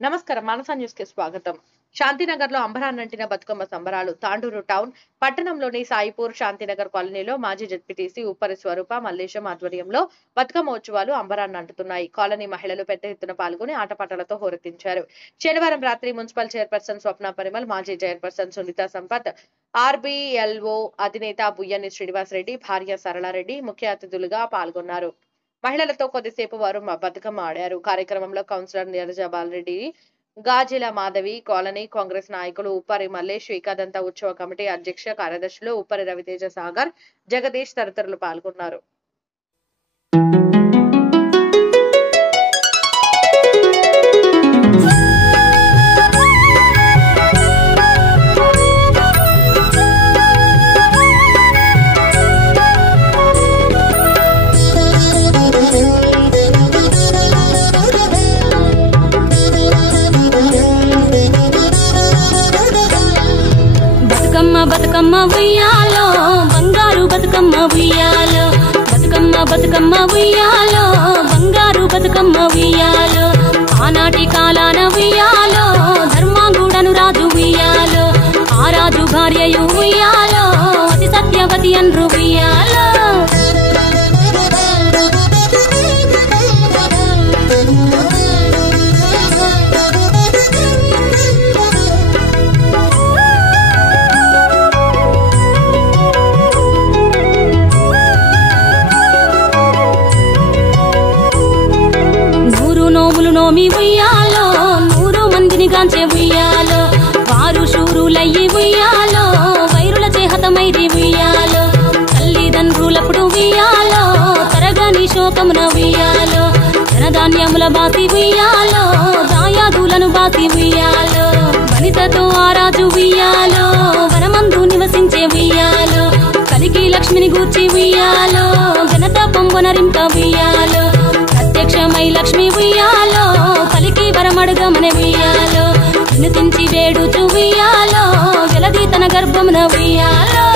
నమస్కారం మానస న్యూస్ కి స్వాగతం. శాంతినగర్ లో అంబరాన్నంటిన బతుకమ్మ సంబరాలు. తాండూరు టౌన్ పట్టణంలోని సాయిపూర్ శాంతినగర్ కాలనీలో మాజీ జెడ్పీటీసీ ఉప్పరి స్వరూప మల్లేశం ఆధ్వర్యంలో బతుకమ్మ ఉత్సవాలు అంబరాన్నంటున్నాయి. కాలనీ మహిళలు పెద్ద ఎత్తున పాల్గొని ఆటపాటలతో హోరెత్తించారు. శనివారం రాత్రి మున్సిపల్ చైర్పర్సన్ స్వప్న పరిమల్, మాజీ చైర్పర్సన్ సునీత సంపత్, ఆర్బీఎల్ఓ అధినేత బుయ్యని శ్రీనివాస్ రెడ్డి, భార్య సరళారెడ్డి ముఖ్య అతిథులుగా పాల్గొన్నారు. మహిళలతో కొద్దిసేపు వారు బతుకమ్మ ఆడారు. కార్యక్రమంలో కౌన్సిలర్ నీరజ బాలరెడ్డి, గాజీల మాధవి, కాలనీ కాంగ్రెస్ నాయకులు ఉప్పరి మల్లేష్, ఏకాదంత ఉత్సవ కమిటీ అధ్యక్ష కార్యదర్శులు ఉప్పరి రవితేజ, సాగర్, జగదీష్ తదితరులు పాల్గొన్నారు. బతుకమ్మ ఉయ్యాలో బంగారు బతుకమ్మ ఉయ్యాలో, బతుకమ్మ బతుకమ్మ ఉయ్యాలో బంగారు బతుకమ్మ ఉయ్యాలో, ఆనాటి కాలాన ఉయ్యాలో ధర్మాంగుడను రాజు ఉయ్యాలో, ఆ రాజు భార్యయు ఉయ్యాలో అతి సత్యవతి అన్రు ఉయ్యాలో. నోమి ఉయ్యాలో 100 మందిని గాంచే ఉయ్యాలో, వారు శూరులయ్యి ఉయ్యాలో వైరుల చేహతమైరి ఉయ్యాలో, తల్లిదండ్రులప్పుడు ఉయ్యాలో తరగని శోకమున ఉయ్యాలో, ధనధాన్యముల బాసి ఉయ్యాలో దాయాదులను బాసి ఉయ్యాలో, వనితతో ఆరాజు ఉయ్యాలో వనమందు నివసించే ఉయ్యాలో, కలికి లక్ష్మిని గూర్చి ఉయ్యాలో ఘనత పొంగునరింప ఉయ్యాలో, ప్రత్యక్షమై లక్ష్మి ఉయ్యాలో పలికి వరమడుగమన ఉయ్యాలో, వినుతించి వేడుచు ఉయ్యాలో వెలది తన గర్భమున ఉయ్యాలో.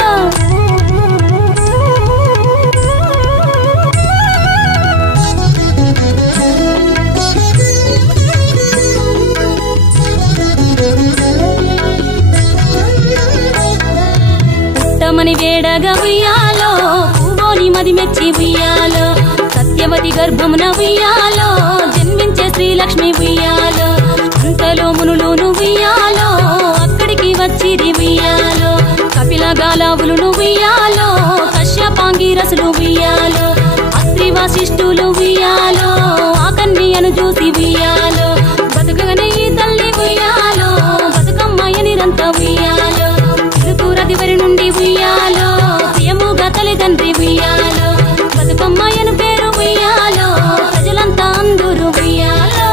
పుట్టమని వేడగా ఉయ్యాలో పూవోని మది మెచ్చి ఉయ్యాలో, సత్యవతి గర్భమున ఉయ్యాలో జన్మించే శ్రీలక్ష్మి ఉయ్యాలో, అంతలో మునులును ఉయ్యాలో అక్కడికి వచ్చిరి ఉయ్యాలో, కపిల గాలావులును ఉయ్యాలో కశ్యపాంగిరసులు ఉయ్యాలో, అస్త్రి వశిష్ఠులు ఉయ్యాలో ఆ కన్యను చూసి ఉయ్యాలో, బతుకగనే ఈ తల్లి ఉయ్యాలో బతుకమ్మయనిరంత ఉయ్యాలో, తిరుతురదివరి నుండి ఉయ్యాలో ప్రియముగా తల్లిదండ్రి ఉయ్యాలో, బతుకమ్మయను పేరు ఉయ్యాలో ప్రజలంతా అందరూ ఉయ్యాలో.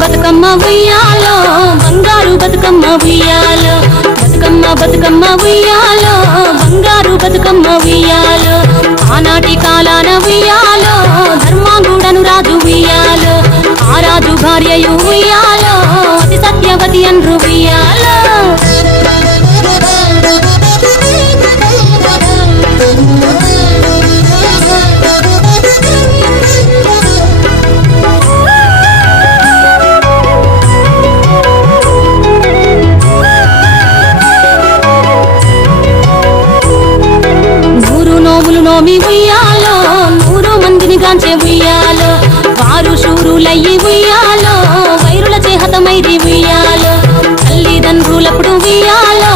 బతుకమ్మ ఉయ్యాలో బంగారు బతుకమ్మ ఉయ్యాలో, బతుకమ్మ బతుకమ్మ ఉయ్యాలో బంగారు బతుకమ్మ ఉయ్యాలో, ఆనాటి కాలాన ఉయ్యాలో ధర్మాంగుడను రాజు ఉయ్యాలో, ఆ రాజు భార్యయు ఉయ్యాలో అతి సత్యవతి అన్రు ఉయ్యాలో. నోమి ఉయ్యాలో 100 మందిని గాంచే ఉయ్యాలో, వారు శూరులయ్యి ఉయ్యాలో వైరుల చేహతమైరి ఉయ్యాలో, తల్లిదండ్రులప్పుడు ఉయ్యాలో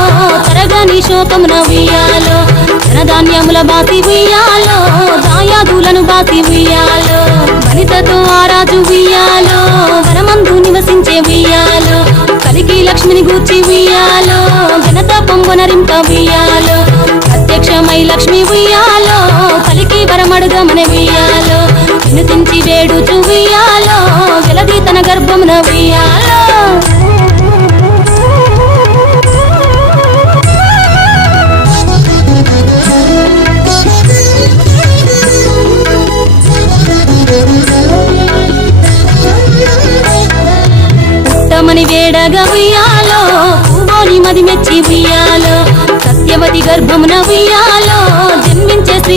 తరగని శోకమున ఉయ్యాలో, ధనధాన్యముల బాసి ఉయ్యాలో దాయాదులను బాసి ఉయ్యాలో, వనితతో ఆరాజు ఉయ్యాలో వనమందు నివసించే ఉయ్యాలో, కలికి లక్ష్మిని గూర్చి ఉయ్యాలో ఘనత పొంగునరింప ఉయ్యాలో. లక్ష్మి ఉయ్యాలో పలికి వరమడుగమన ఉయ్యాలో వినుతించి వేడుచు ఉయ్యాలో వెలది తన గర్భమున ఉయ్యాలో పుట్టమని వేడగా ఉయ్యాలో పూవోని మది మెచ్చి ఉయ్యాలో సత్యవతి గర్భమున ఉయ్యాలో జన్మించే శ్రీ